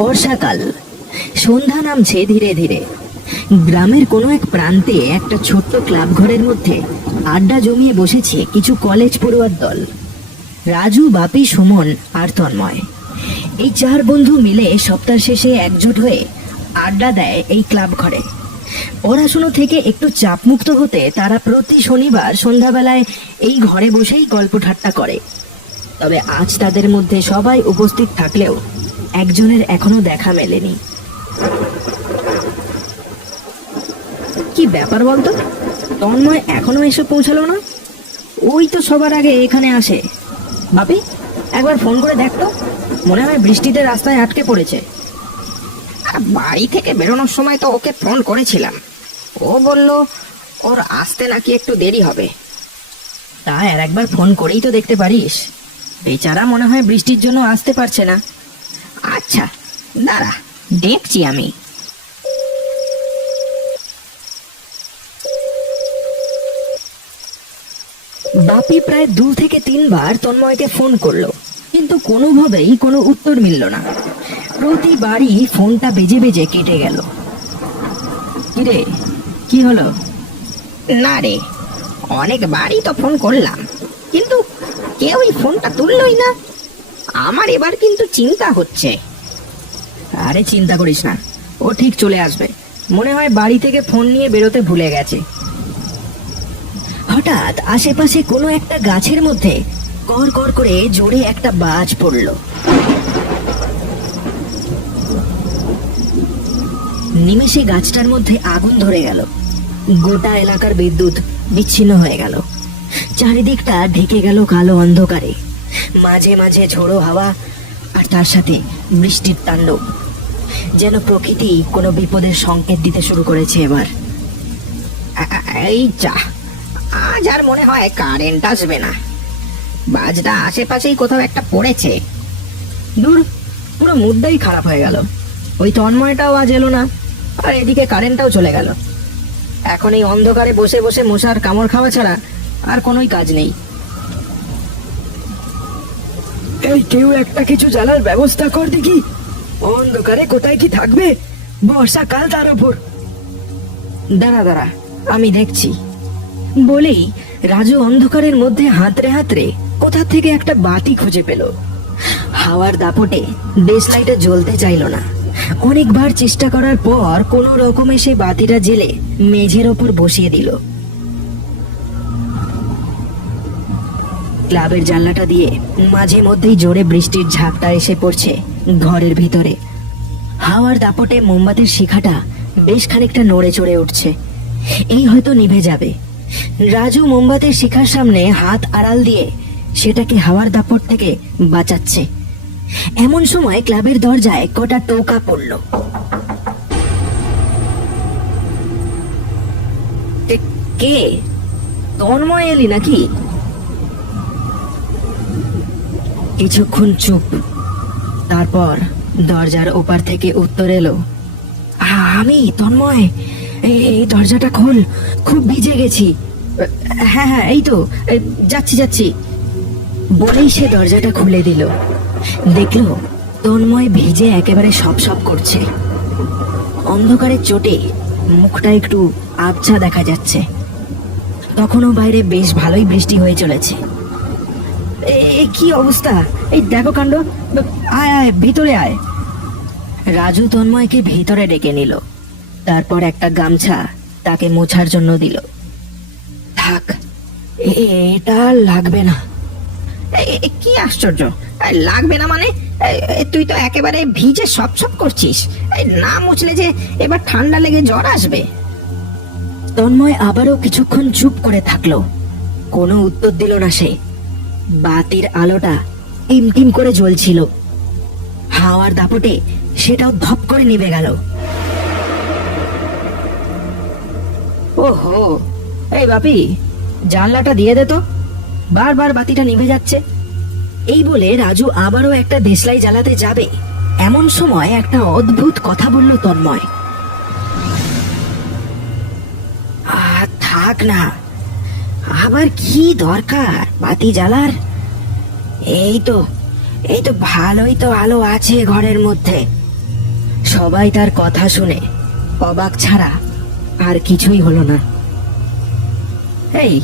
বর্ষাকাল, সন্ধ্যা নামছে ধীরে ধীরে। গ্রামের কোনো এক প্রান্তে একটা ছোট্ট ক্লাব ঘরের মধ্যে আড্ডা জমিয়ে বসেছে কিছু কলেজ পড়ুয়ার দল। রাজু, বাপি, সুমন আর তন্ময়, এই চার বন্ধু মিলে সপ্তাহ শেষে একজোট হয়ে আড্ডা দেয় এই ক্লাব ঘরে। পড়াশুনো থেকে একটু চাপমুক্ত হতে তারা প্রতি শনিবার সন্ধ্যাবেলায় এই ঘরে বসেই গল্প ঠাট্টা করে। তবে আজ তাদের মধ্যে সবাই উপস্থিত থাকলেও একজনের এখনো দেখা মেলেনি। কি ব্যাপার বলতো, তন্ময় এখনো এসে পৌঁছালো না? ওই তো সবার আগে এখানে আসে। বাপি, একবার ফোন করে দেখতো, মনে হয় বৃষ্টিতে রাস্তায় আটকে পড়েছে। বাড়ি থেকে বেরোনোর সময় তো ওকে ফোন করেছিলাম, ও বলল ওর আসতে নাকি একটু দেরি হবে। তা আর একবার ফোন করেই তো দেখতে পারিস, বেচারা মনে হয় বৃষ্টির জন্য আসতে পারছে না। আচ্ছা দাঁড়া, দেখছি আমি। বাপি প্রায় 2 থেকে 3 বার তন্ময়কে ফোন করলো, কিন্তু কোনোভাবেই কোনো উত্তর মিলল না। প্রতিবারই ফোনটা বেজে বেজে কেটে গেল। কিরে, কি হলো? না রে, অনেকবারই তো ফোন করলাম, কিন্তু কেউই ফোনটা তুললই না। আমার এবার কিন্তু চিন্তা হচ্ছে। আরে চিন্তা করিস না, ও ঠিক চলে আসবে। মনে হয় বাড়ি থেকে ফোন নিয়ে বেরোতে ভুলে গেছে। হঠাৎ আশেপাশে কোনো একটা গাছের মধ্যে কর কর করে জোরে একটা বাজ পড়ল। নিমেষে গাছটার মধ্যে আগুন ধরে গেল। গোটা এলাকার বিদ্যুৎ বিচ্ছিন্ন হয়ে গেল। চারিদিকটা ঢেকে গেল কালো অন্ধকারে। মাঝে মাঝে ঝোড়ো হাওয়া, আর তার সাথে বৃষ্টির তাণ্ডব। যেন প্রকৃতি কোনো বিপদের সংকেত দিতে শুরু করেছে এবার। এই যা, আজ আর মনে হয় কারেন্ট আসবে না। বাজটা আশেপাশেই কোথাও একটা পড়েছে। দূর, পুরো মুডটাই খারাপ হয়ে গেল। ওই তন্ময়টাও আজ এলো না, আর এদিকে কারেন্টটাও চলে গেল। এখন এই অন্ধকারে বসে বসে মশার কামড় খাওয়া ছাড়া আর কোনোই কাজ নেই। এই কেউ একটা কিছু জ্বালার ব্যবস্থা কর দেখি। অন্ধকারে কোথায় কি থাকবে, বর্ষাকাল তার উপর। দাঁড়া দাঁড়া, আমি দেখছি। বলেই রাজু অন্ধকারের মধ্যে হাতড়ে হাতড়ে কোথা থেকে একটা বাতি খুঁজে পেল। হাওয়ার দাপটে দেশলাইটা জ্বলতে চাইল না। অনেকবার চেষ্টা করার পর কোন রকমে সে বাতিটা জেলে মেঝের ওপর বসিয়ে দিল। ক্লাবের জানলাটা দিয়ে মাঝে মধ্যেই জোরে বৃষ্টির ঝাপটা এসে পড়ছে ঘরের ভিতরে। হাওয়ার দাপটে মোমবাতির শিখাটা বেশ খানিকটা নড়ে চড়ে উঠছে। এই হয়তো নিভে যাবে। রাজু মোমবাতির শিখার সামনে হাত আড়াল দিয়ে সেটাকে হাওয়ার দাপট থেকে বাঁচাচ্ছে। এমন সময় ক্লাবের দরজায় কটা টোকা পড়ল। কে? তন্ময় এলি নাকি? কিছুক্ষণ চুপ, তারপর দরজার ওপার থেকে উত্তর এলো, আমি তন্ময়, এই দরজাটা খোল, খুব ভিজে গেছি। হ্যাঁ হ্যাঁ, এই তো যাচ্ছি যাচ্ছি। বলেই সে দরজাটা খুলে দিল। দেখলো তন্ময় ভিজে একেবারে সপ সপ করছে। অন্ধকারের চোটে মুখটা একটু আবছা দেখা যাচ্ছে। তখনও বাইরে বেশ ভালোই বৃষ্টি হয়ে চলেছে। কি অবস্থা, এই দেখো কাণ্ড। আয় আয়, ভিতরে আয়। রাজু তন্ময়কে ভিতরে ডেকে নিল। তারপর একটা গামছা তাকে মোছার জন্য দিল। থাক, এটা লাগবে না। কি আশ্চর্য, লাগবে না মানে? তুই তো একেবারে ভিজে সপ সপ করছিস। না মুছলে যে এবার ঠান্ডা লেগে জ্বর আসবে। তন্ময় আবারও কিছুক্ষণ চুপ করে থাকলো। কোনো উত্তর দিল না সে। বাতির আলোটা টিমটিম করে জ্বলছিল। হাওয়ার দাপটে সেটাও ধপ করে নিভে গেল। ওহো, এই বাপি, জানলাটা দিয়ে দে তো, বারবার বাতিটা নিভে যাচ্ছে। এই বলে রাজু আবারও একটা দেশলাই জ্বালাতে যাবে, এমন সময় একটা অদ্ভুত কথা বলল তন্ময়। থাক না, আবার কি দরকার বাতি জ্বালার? এই তো ভালোই তো আলো আছে ঘরের মধ্যে। সবাই তার কথা শুনে অবাক ছাড়া আর কিছুই হলো না। এই,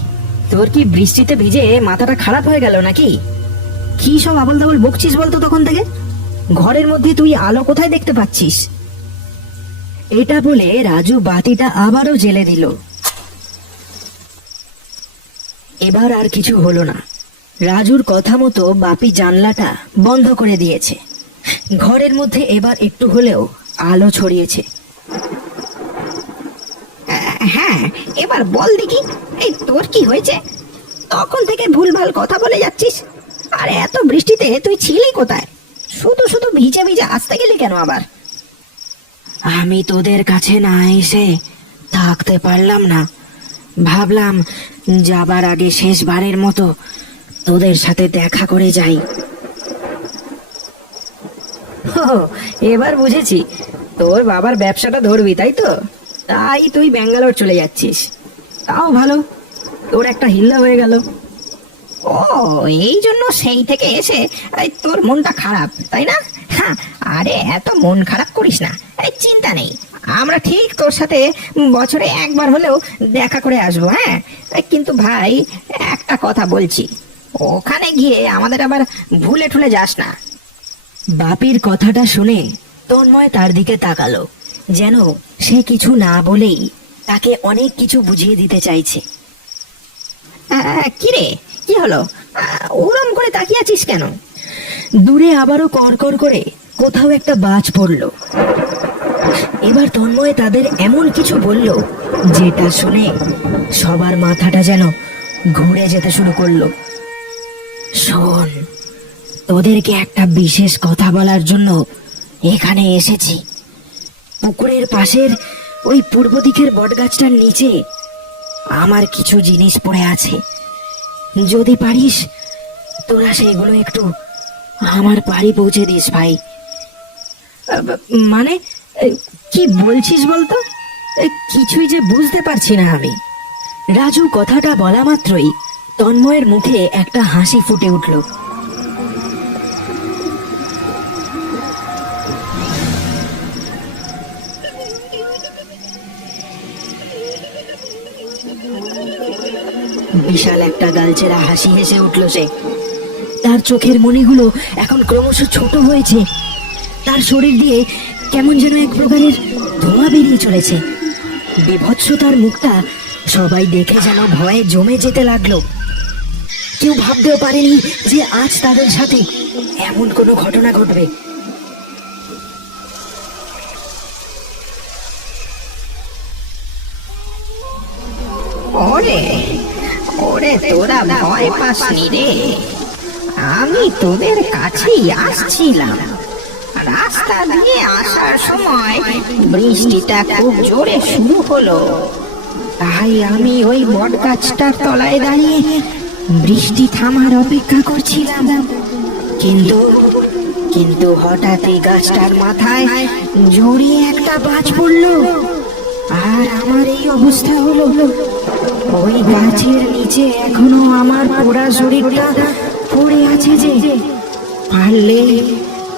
তোর কি বৃষ্টিতে ভিজে মাথাটা খারাপ হয়ে গেল নাকি? কি সব আবল তাবল বকছিস বলতো তখন থেকে? ঘরের মধ্যে তুই আলো কোথায় দেখতে পাচ্ছিস? এটা বলে রাজু বাতিটা আবারও জ্বেলে দিল। এবার আর কিছু হলো না। রাজুর কথা মতো বাপি জানলাটা বন্ধ করে দিয়েছে। ঘরের মধ্যে এবার একটু হলেও আলো ছড়িয়েছে। হ্যাঁ, এবার বল দেখি, এই তোর কি হয়েছে? তখন থেকে ভুলভাল কথা বলে যাচ্ছিস। আর এত বৃষ্টিতে তুই ছিলি কোথায়? শুধু শুধু ভিজে ভিজে আসতে গেলি কেন আবার? আমি তোদের কাছে না এসে থাকতে পারলাম না। ভাবলাম যাবার আগে শেষবারের মতো তোদের সাথে দেখা করে যাই। এবার বুঝেছি, তোর বাবার ব্যবসাটা ধরবি তাই তো? তাই তুই ব্যাঙ্গালোর চলে যাচ্ছিস। তাও ভালো, তোর একটা হিল্লা হয়ে গেল। ও, এই জন্য সেই থেকে এসে এই তোর মনটা খারাপ, তাই না? হ্যাঁ, আরে এত মন খারাপ করিস না। এই চিন্তা নেই, আমরা ঠিক তোর সাথে বছরে একবার হলেও দেখা করে আসবো। হ্যাঁ, কিন্তু ভাই, একটা কথা বলছি, ওখানে গিয়ে আমাদের আবার ভুলে ঠুলে যাস না। বাপির কথাটা শুনে তন্ময় তার দিকে তাকালো, যেন সে কিছু না বলেই তাকে অনেক কিছু বুঝিয়ে দিতে চাইছে। কি রে, কি হলো? ওরম করে তাকিয়ে আছিস কেন? দূরে আবারও কড়কড় করে কোথাও একটা বাজ পড়ল। এবার তন্ময় তাদের এমন কিছু বলল যেটা শুনে সবার মাথাটা যেন ঘুরে যেতে শুরু করলো। শোন, তোদেরকে একটা বিশেষ কথা বলার জন্য এখানে এসেছি। পুকুরের পাশের ওই পূর্ব দিকের বটগাছটার নিচে আমার কিছু জিনিস পড়ে আছে। যদি পারিস তোরা সেগুলো একটু আমার বাড়ি পৌঁছে দিস ভাই। মানে কি বলছিস বলতো? কিছুই যে বুঝতে পারছি না আমি। রাজু কথাটা বলা মাত্রই তন্ময়ের মুখে একটা হাসি ফুটে উঠল। বিশাল একটা গালচেরা হাসি হেসে উঠল সে। তার চোখের মণিগুলো এখন ক্রমশ ছোট হয়েছে। তার শরীর দিয়ে কেমন যেন এক প্রকারের ধোঁয়া বেরিয়ে চলেছে। বিভৎসতার মুখটা সবাই দেখে যেন ভয়ে জমে যেতে লাগলো। কেউ ভাবতেও পারেনি যে আজ তাদের সাথে এমন কোনো ঘটনা ঘটবে। ওরে ওরে, তোরা ভয় পাসনি রে? আমি তোদের কাছেই আসছিলাম। রাস্তা দিয়ে আসার সময় বৃষ্টিটা খুব জোরে শুরু হলো, তাই আমি ওই বট গাছটার তলায় দাঁড়িয়ে বৃষ্টি থামার অপেক্ষা করছিলাম। কিন্তু কিন্তু হঠাৎই গাছটার মাথায় জড়িয়ে একটা বাজ পড়লো, আর আমার এই অবস্থা হলো। ওই গাছের নিচে এখনো আমার পোড়া শরীরটা পড়ে আছে। যে পারলে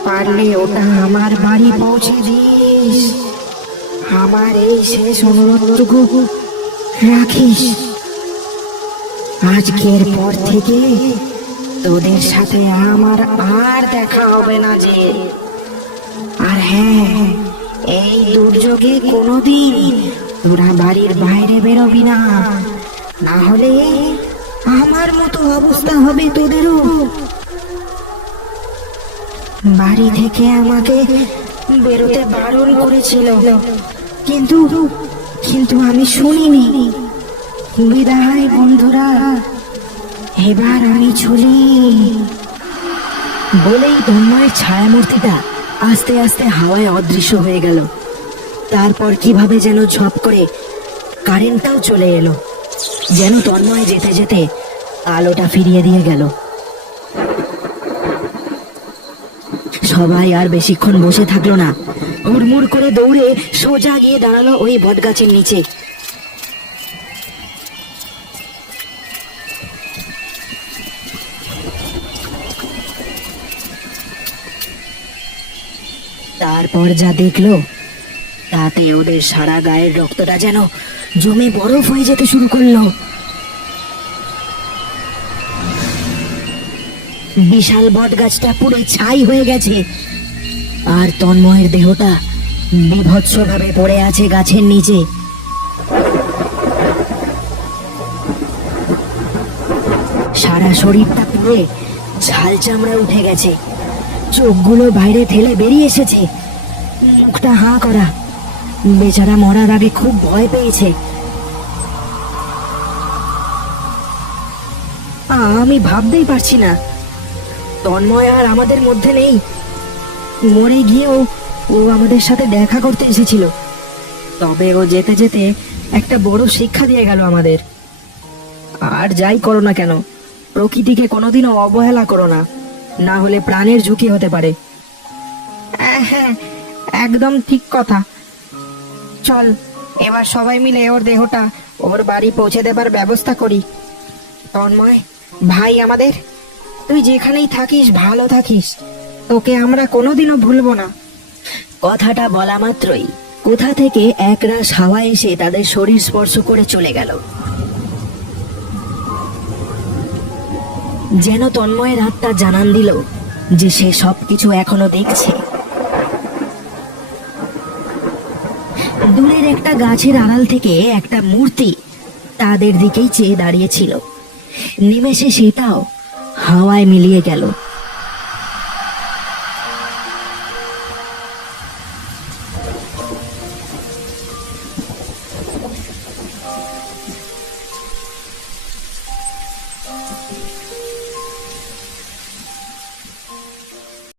পারলে ওটা আমার বাড়ি পৌঁছে দিস। আমার এই শেষ অনুরোধটুকু রাখিস। আজকের পর থেকে তোদের সাথে আমার আর দেখা হবে না যে। আর হ্যাঁ, এই দুর্যোগে কোনোদিন তোরা বাড়ির বাইরে বেরোবি না, না হলে আমার মতো অবস্থা হবে তোদেরও। বাড়ি থেকে আমাকে বেরোতে বারণ করেছিল, কিন্তু কিন্তু আমি শুনিনি। বিদায় বন্ধুরা, এবার আমি চলি। বলেই তন্ময়ের ছায়ামূর্তিটা আস্তে আস্তে হাওয়ায় অদৃশ্য হয়ে গেল। তারপর কিভাবে যেন ঝপ করে কারেন্টটাও চলে এলো, যেন তন্ময় যেতে যেতে আলোটা ফিরিয়ে দিয়ে গেল। সবাই আর বেশিক্ষণ বসে থাকলো না, হুড়মুড় করে দৌড়ে সোজা গিয়ে দাঁড়ালো ওই বটগাছের নিচে। তারপর যা দেখলো তাতে ওদের সারা গায়ের রক্তটা যেন জমে বরফ হয়ে যেতে শুরু করলো। বিশাল বট গাছটা পুরো ছাই হয়ে গেছে, আর তন্ময়ের দেহটা বিভৎসভাবে পড়ে আছে গাছের নিচে। সারা শরীরটা পুড়ে ঝাল চামড়া উঠে গেছে, চোখগুলো বাইরে ঠেলে বেরিয়ে এসেছে, মুখটা হাঁ করা। বেচারা মরার আগে খুব ভয় পেয়েছে। আমি ভাবতেই পারছি না তন্ময় আর আমাদের মধ্যে নেই। মরে গিয়েও ও আমাদের সাথে দেখা করতে এসেছিল, তবে ও যেতে যেতে একটা বড় শিক্ষা দিয়ে গেল আমাদের। আর যাই করো না কেন, প্রকৃতিকে কোনোদিনও অবহেলা করো না, না হলে প্রাণের ঝুঁকি হতে পারে। হ্যাঁ, একদম ঠিক কথা। চল এবার সবাই মিলে ওর দেহটা ওর বাড়ি পৌঁছে দেবার ব্যবস্থা করি। তন্ময় ভাই আমাদের, তুই যেখানেই থাকিস ভালো থাকিস, তোকে আমরা কোনোদিনও ভুলবো না। কথাটা বলা মাত্রই কোথা থেকে একরাশ হাওয়া এসে তাদের শরীর স্পর্শ করে চলে গেল, যেন তন্ময়ের আত্মা জানান দিল যে সে সবকিছু এখনো দেখছে। দূরের একটা গাছের আড়াল থেকে একটা মূর্তি তাদের দিকেই চেয়ে দাঁড়িয়েছিল। নিমেষে সেটাও হাওয়ায় মিলিয়ে গেল।